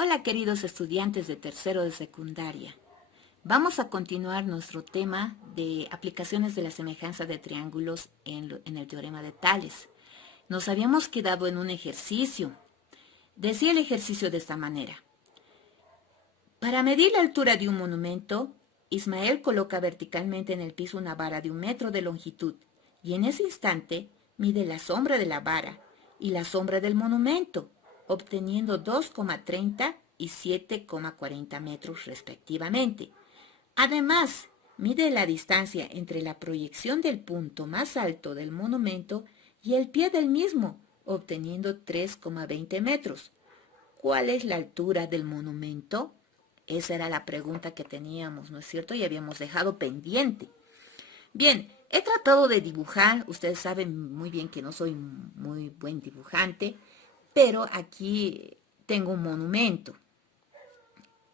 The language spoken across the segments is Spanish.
Hola queridos estudiantes de tercero de secundaria. Vamos a continuar nuestro tema de aplicaciones de la semejanza de triángulos en el teorema de Tales. Nos habíamos quedado en un ejercicio. Decía el ejercicio de esta manera. Para medir la altura de un monumento, Ismael coloca verticalmente en el piso una vara de 1 metro de longitud y en ese instante mide la sombra de la vara y la sombra del monumento, obteniendo 2,30 y 7,40 metros respectivamente. Además, mide la distancia entre la proyección del punto más alto del monumento y el pie del mismo, obteniendo 3,20 metros. ¿Cuál es la altura del monumento? Esa era la pregunta que teníamos, ¿no es cierto? Y habíamos dejado pendiente. Bien, he tratado de dibujar, ustedes saben muy bien que no soy muy buen dibujante, pero aquí tengo un monumento.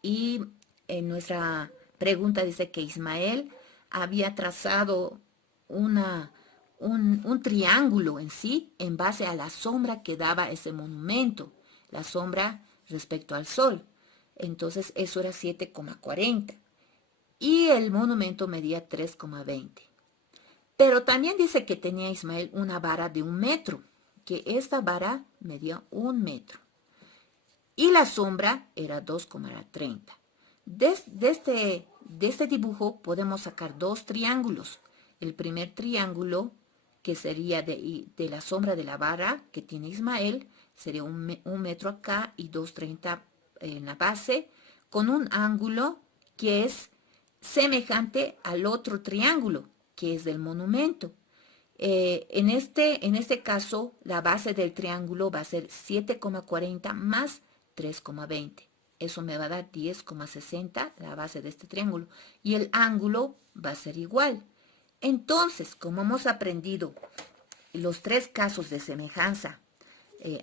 Y en nuestra pregunta dice que Ismael había trazado un triángulo en sí en base a la sombra que daba ese monumento, la sombra respecto al sol. Entonces eso era 7,40 y el monumento medía 3,20. Pero también dice que tenía Ismael una vara de 1 metro, que esta vara medía 1 metro. Y la sombra era 2,30. De este dibujo podemos sacar dos triángulos. El primer triángulo, que sería de la sombra de la vara que tiene Ismael, sería 1 metro acá y 2,30 en la base, con un ángulo que es semejante al otro triángulo, que es del monumento. En este caso, la base del triángulo va a ser 7,40 más 3,20. Eso me va a dar 10,60 la base de este triángulo. Y el ángulo va a ser igual. Entonces, como hemos aprendido los tres casos de semejanza,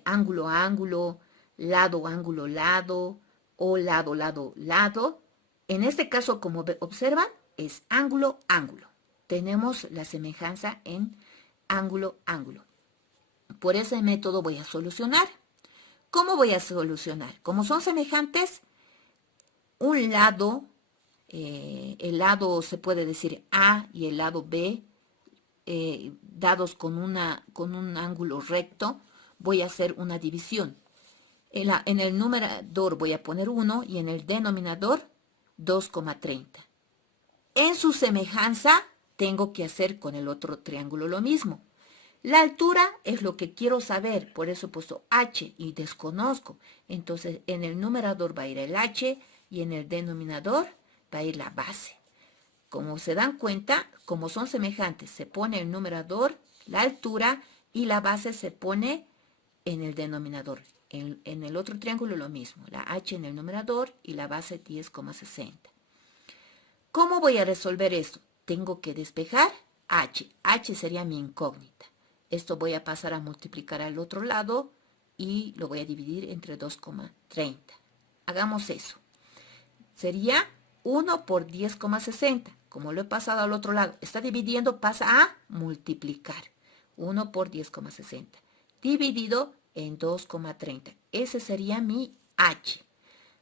ángulo a ángulo, lado, ángulo, lado, o lado, lado, lado, en este caso, como observan, es ángulo, ángulo. Tenemos la semejanza en ángulo, ángulo. Por ese método voy a solucionar. ¿Cómo voy a solucionar? Como son semejantes, un lado, el lado se puede decir A y el lado B, dados con un ángulo recto, voy a hacer una división. En el numerador voy a poner 1 y en el denominador 2,30. En su semejanza tengo que hacer con el otro triángulo lo mismo. La altura es lo que quiero saber, por eso he puesto h y desconozco. Entonces en el numerador va a ir el h y en el denominador va a ir la base. Como se dan cuenta, como son semejantes, se pone el numerador, la altura y la base se pone en el denominador. En el otro triángulo lo mismo, la h en el numerador y la base 10,60. ¿Cómo voy a resolver esto? Tengo que despejar h. H sería mi incógnita. Esto voy a pasar a multiplicar al otro lado y lo voy a dividir entre 2,30. Hagamos eso. Sería 1 por 10,60. Como lo he pasado al otro lado, está dividiendo, pasa a multiplicar. 1 por 10,60. Dividido en 2,30. Ese sería mi h.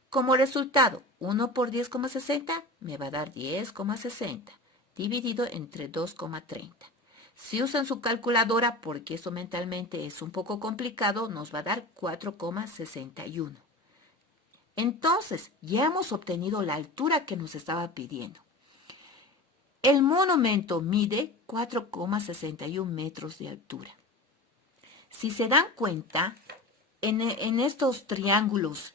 Como resultado, 1 por 10,60 me va a dar 10,60, dividido entre 2,30. Si usan su calculadora, porque eso mentalmente es un poco complicado, nos va a dar 4,61. Entonces, ya hemos obtenido la altura que nos estaba pidiendo. El monumento mide 4,61 metros de altura. Si se dan cuenta, en estos triángulos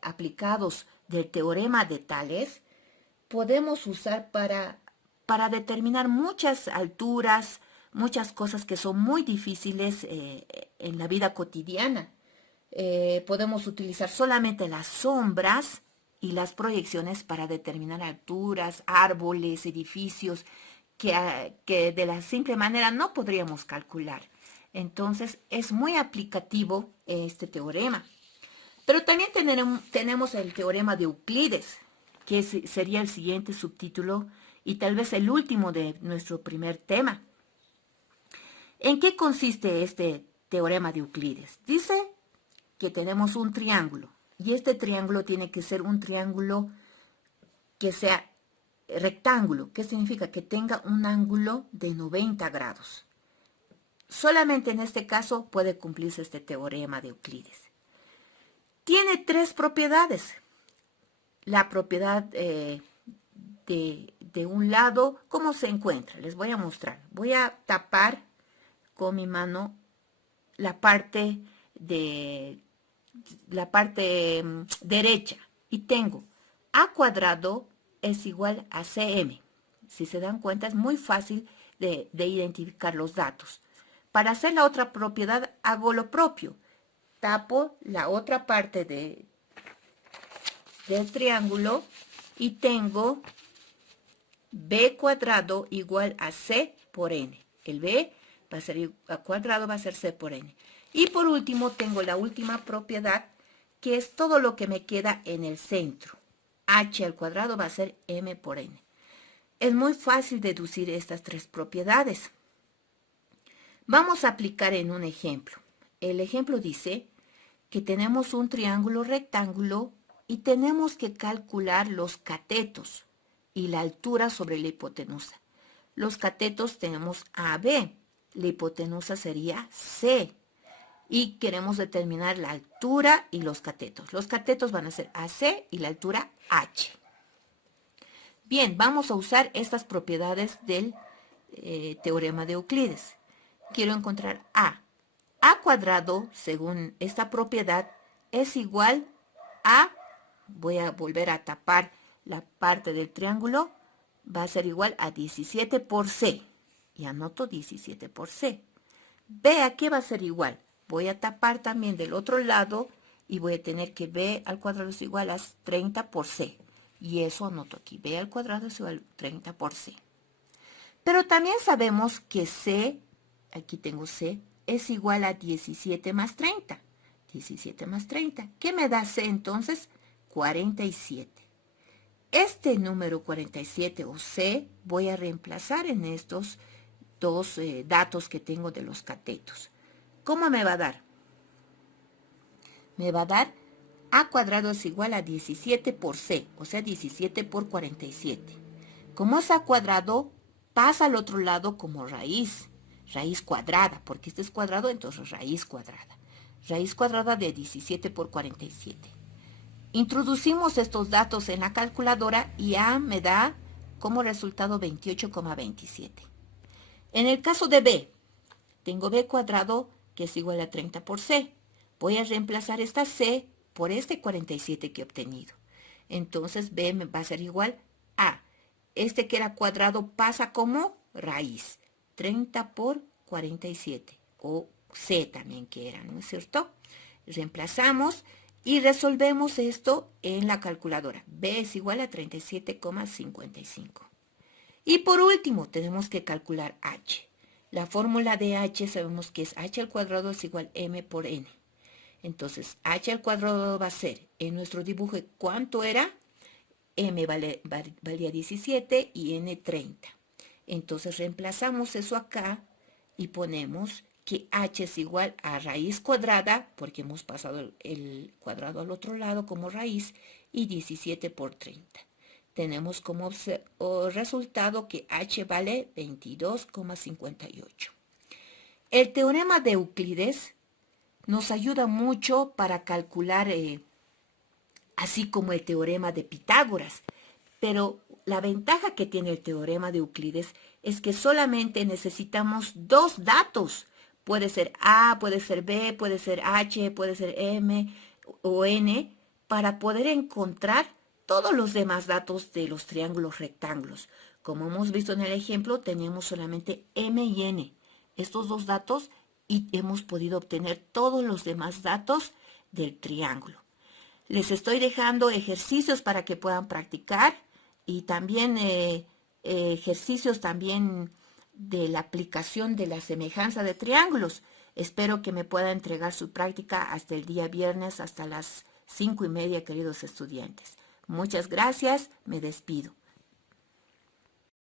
aplicados del teorema de Tales, podemos usar para determinar muchas alturas, muchas cosas que son muy difíciles en la vida cotidiana. Podemos utilizar solamente las sombras y las proyecciones para determinar alturas, árboles, edificios, que de la simple manera no podríamos calcular. Entonces, es muy aplicativo este teorema. Pero también tenemos el teorema de Euclides, que sería el siguiente subtítulo y tal vez el último de nuestro primer tema. ¿En qué consiste este teorema de Euclides? Dice que tenemos un triángulo Y este triángulo tiene que ser un triángulo que sea rectángulo. ¿Qué significa? Que tenga un ángulo de 90 grados. Solamente en este caso puede cumplirse este teorema de Euclides. Tiene tres propiedades. La propiedad de un lado, ¿cómo se encuentra? Les voy a mostrar. Voy a tapar con mi mano la parte derecha y tengo a cuadrado es igual a cm. Si se dan cuenta es muy fácil de identificar los datos. Para hacer la otra propiedad hago lo propio. Tapo la otra parte del triángulo y tengo b cuadrado igual a c por n. El b va a ser a cuadrado, va a ser c por n. Y por último tengo la última propiedad, que es todo lo que me queda en el centro. H al cuadrado va a ser m por n. Es muy fácil deducir estas tres propiedades. Vamos a aplicar en un ejemplo. El ejemplo dice que tenemos un triángulo rectángulo y tenemos que calcular los catetos y la altura sobre la hipotenusa. Los catetos tenemos AB, la hipotenusa sería C. Y queremos determinar la altura y los catetos. Los catetos van a ser AC y la altura H. Bien, vamos a usar estas propiedades del teorema de Euclides. Quiero encontrar A. A cuadrado, según esta propiedad, es igual a, voy a volver a tapar la parte del triángulo, va a ser igual a 17 por C. Y anoto 17 por C. B, ¿a qué va a ser igual? Voy a tapar también del otro lado y voy a tener que B al cuadrado es igual a 30 por C. Y eso anoto aquí. B al cuadrado es igual a 30 por C. Pero también sabemos que C, aquí tengo C, es igual a 17 más 30. 17 más 30. ¿Qué me da C entonces? 47. Este número 47 o C voy a reemplazar en estos dos datos que tengo de los catetos. ¿Cómo me va a dar? Me va a dar A cuadrado es igual a 17 por C, o sea 17 por 47. Como es A cuadrado, pasa al otro lado como raíz cuadrada, porque este es cuadrado, entonces raíz cuadrada. Raíz cuadrada de 17 por 47. Introducimos estos datos en la calculadora y A me da como resultado 28,27. En el caso de B, tengo B cuadrado que es igual a 30 por C. Voy a reemplazar esta C por este 47 que he obtenido. Entonces B me va a ser igual a, este que era cuadrado pasa como raíz, 30 por 47, o C también que era, ¿no es cierto? Reemplazamos y resolvemos esto en la calculadora. B es igual a 37,55. Y por último, tenemos que calcular H. La fórmula de H sabemos que es H al cuadrado es igual a M por N. Entonces, H al cuadrado va a ser, en nuestro dibujo, ¿cuánto era? M valía 17 y N 30. Entonces, reemplazamos eso acá y ponemos que H es igual a raíz cuadrada, porque hemos pasado el cuadrado al otro lado como raíz, y 17 por 30. Tenemos como resultado que H vale 22,58. El teorema de Euclides nos ayuda mucho para calcular, así como el teorema de Pitágoras. Pero la ventaja que tiene el teorema de Euclides es que solamente necesitamos dos datos. Puede ser A, puede ser B, puede ser H, puede ser M o N, para poder encontrar todos los demás datos de los triángulos rectángulos. Como hemos visto en el ejemplo, tenemos solamente M y N, estos dos datos, y hemos podido obtener todos los demás datos del triángulo. Les estoy dejando ejercicios para que puedan practicar y también ejercicios también de la aplicación de la semejanza de triángulos. Espero que me pueda entregar su práctica hasta el día viernes, hasta las 5:30, queridos estudiantes. Muchas gracias, me despido.